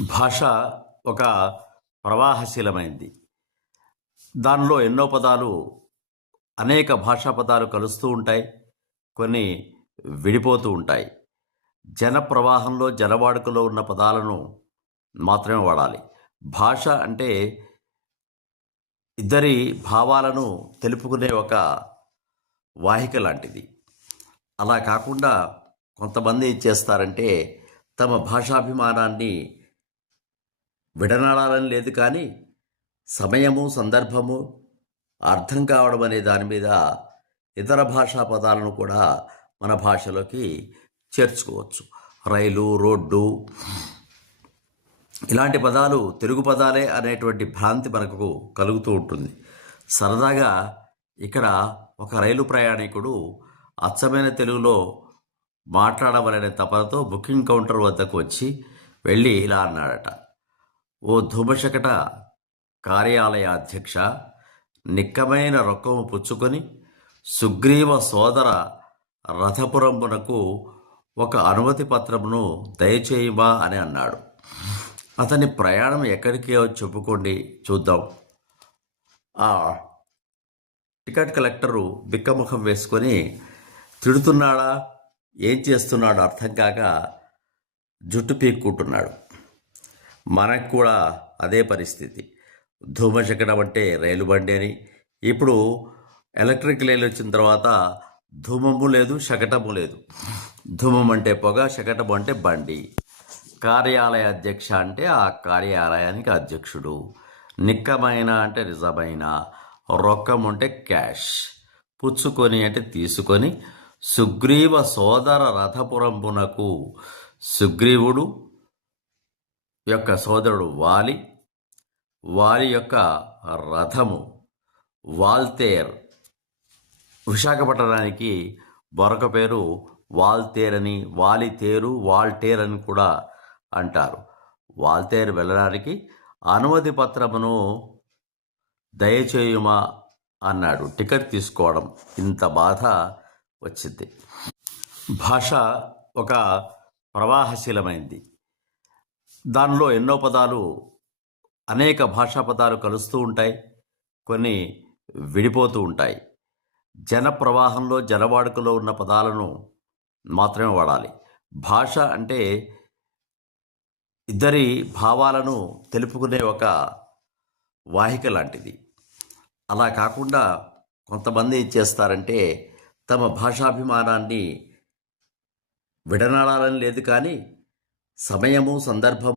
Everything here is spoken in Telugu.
భాష ఒక ప్రవాహశీలమైంది. దానిలో ఎన్నో పదాలు అనేక భాషా పదాలు కలుస్తూ ఉంటాయి కొన్ని విడిపోతూ ఉంటాయి. జన ప్రవాహంలో జనవాడుకలో ఉన్న పదాలను మాత్రమే వాడాలి. భాష అంటే ఇద్దరి భావాలను తెలుపుకునే ఒక వాహిక లాంటిది. అలా కాకుండా కొంతమంది ఏం చేస్తారంటే తమ భాషాభిమానాన్ని విడనాడాలని లేదు కానీ సమయము సందర్భము అర్థం కావడం అనే దాని మీద ఇతర భాషా పదాలను కూడా మన భాషలోకి చేర్చుకోవచ్చు. రైలు రోడ్డు ఇలాంటి పదాలు తెలుగు పదాలే అనేటువంటి భ్రాంతి మనకు కలుగుతూ ఉంటుంది. సరదాగా ఇక్కడ ఒక రైలు ప్రయాణికుడు అచ్చమైన తెలుగులో మాట్లాడవలనే తపనతో బుకింగ్ కౌంటర్ వద్దకు వచ్చి వెళ్ళి ఇలా అన్నాడట. ఓ ధూమశకట కార్యాలయ అధ్యక్ష నిక్కమైన రొక్కము పుచ్చుకొని సుగ్రీవ సోదర రథపురంబునకు ఒక అనుమతి పత్రమును దయచేయమా అని అన్నాడు. అతని ప్రయాణం ఎక్కడికి చెప్పుకోండి చూద్దాం. ఆ టికెట్ కలెక్టరు బిక్కముఖం వేసుకొని తిడుతున్నాడా? ఏం చేస్తున్నాడు అర్థం కాక జుట్టు పీక్కుంటున్నాడు మనకు కూడా అదే పరిస్థితి. ధూమశకటం అంటే రైలు బండి అని. ఇప్పుడు ఎలక్ట్రిక్ రైలు వచ్చిన తర్వాత ధూమము లేదు శకటము లేదు. ధూమం అంటే పొగ శకటము అంటే బండి. కార్యాలయ అధ్యక్ష అంటే ఆ కార్యాలయానికి అధ్యక్షుడు. నిక్కమైన అంటే నిజమైన. రొక్కం అంటే క్యాష్. పుచ్చుకొని అంటే తీసుకొని. సుగ్రీవ సోదర రథపురంపునకు సుగ్రీవుడు యొక్క సోదరుడు వాలి వాలి యొక్క రథము వాల్తేర్. విశాఖపట్నానికి మరొక పేరు వాల్తేర్ అని వాలితేరు వాల్టేర్ అని కూడా అంటారు. వాల్తేర్ వెళ్ళడానికి అనుమతి పత్రమును దయచేయుమా అన్నాడు. టికెట్ తీసుకోవడం ఇంత బాధ వచ్చింది. భాష ఒక ప్రవాహశీలమైంది. దానిలో ఎన్నో పదాలు అనేక భాషా పదాలు కలుస్తూ ఉంటాయి కొన్ని విడిపోతూ ఉంటాయి. జన ప్రవాహంలో జనవాడుకలో ఉన్న పదాలను మాత్రమే వాడాలి. భాష అంటే ఇద్దరి భావాలను తెలుపుకునే ఒక వాహిక లాంటిది. అలా కాకుండా కొంతమంది ఏం చేస్తారంటే తమ భాషాభిమానాన్ని విడనాడాలని లేదు కానీ సమయము సందర్భం